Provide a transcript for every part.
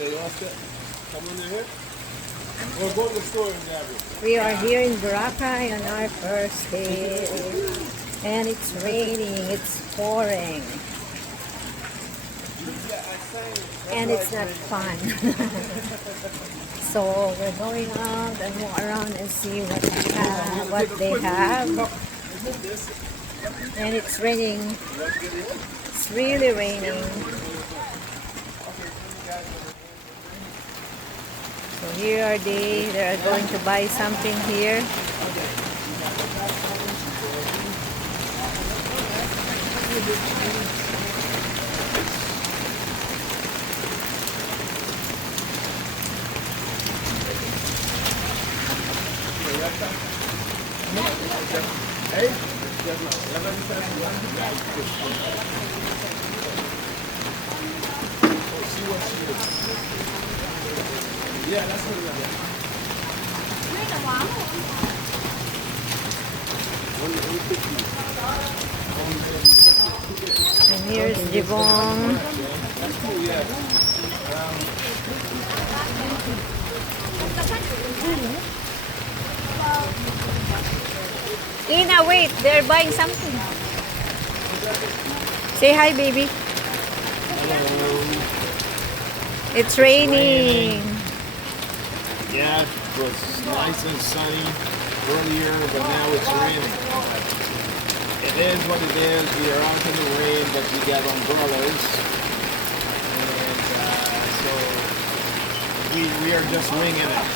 They all set. Come on in here. Or go to the store and grab it. We are here in Boracay on our first day. And it's raining, it's pouring. And it's not fun. So we're going out and walk around and see what they have. And it's raining. It's really raining. So here are they are going to buy something here. Yeah, that's what it is. And here's Jibong. Ina, wait, they're buying something. Say hi, baby. Hello. It's raining. Yeah, it was nice and sunny earlier, but now it's raining. It is what it is. We are out in the rain, but we got umbrellas. And so we are just winging it.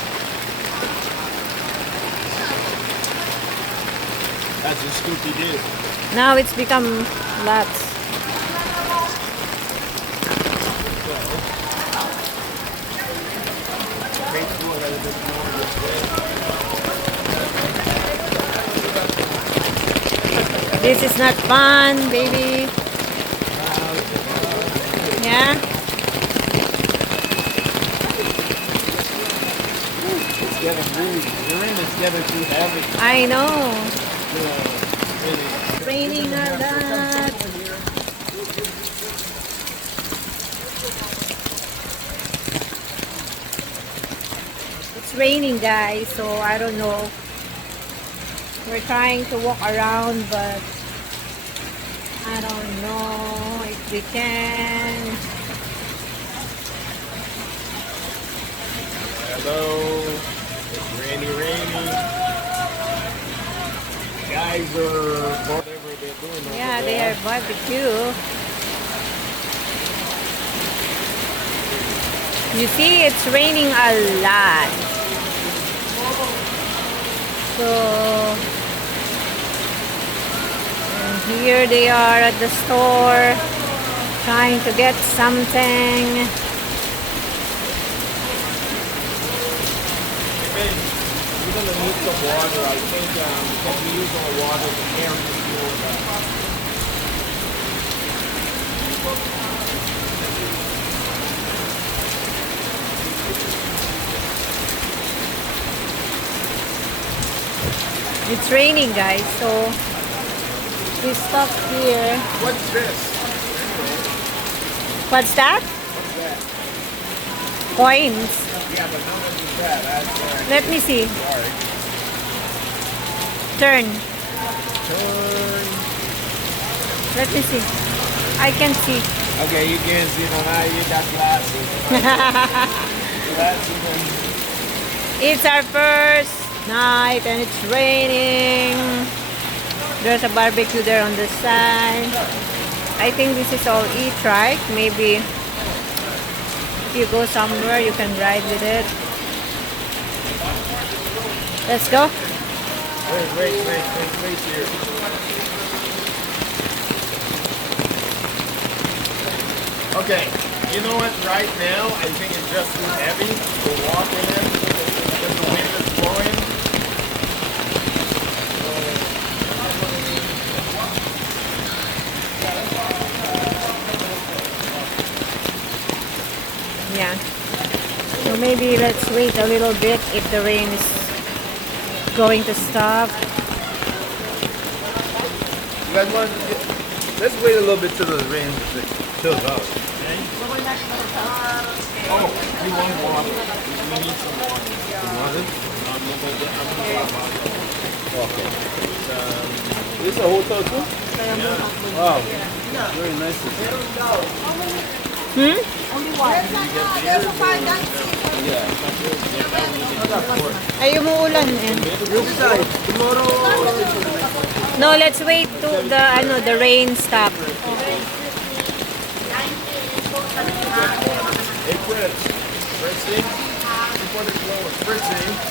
That's what Scoopy did. Now it's become lots. This is not fun, baby. Yeah? It's getting really, the rain is getting too heavy. I know. It's Raining a lot. It's raining, guys, so I don't know. We're trying to walk around, but I don't know if we can. Hello. It's rainy, rainy. Guys are whatever they're doing over Yeah, they there. are barbecue. You see, it's raining a lot. So, and here they are at the store trying to get something. We're going to need some water. I think because we use our water to carry the fuel back. It's raining, guys, so we stop here. What's this? What's that? What's that? Coins. Yeah, but how much is that? That's Let me see. sorry. Turn. Turn. Let me see. I can see. Okay, you can't see no now. You got glasses. Glasses. It's our first night and it's raining. There's a barbecue there on the side. I think this is all eat, right? Maybe if you go somewhere you can ride with it. Let's go. Wait here. Okay, you know what? Right now, I think it's just too heavy to walk in because the wind is blowing. Yeah. So maybe let's wait a little bit if the rain is going to stop. You guys want to let's wait a little bit till the rain chills out. Okay. Oh, you want water? We need some water. Water? I'm gonna buy Okay. um, This is a hotel too? yeah. Wow. Very nice. Hmm? Ay, umuulan eh. No, let's wait to the rain stop. Hey, Fritz. Fritzy. Before the close. Fritzy.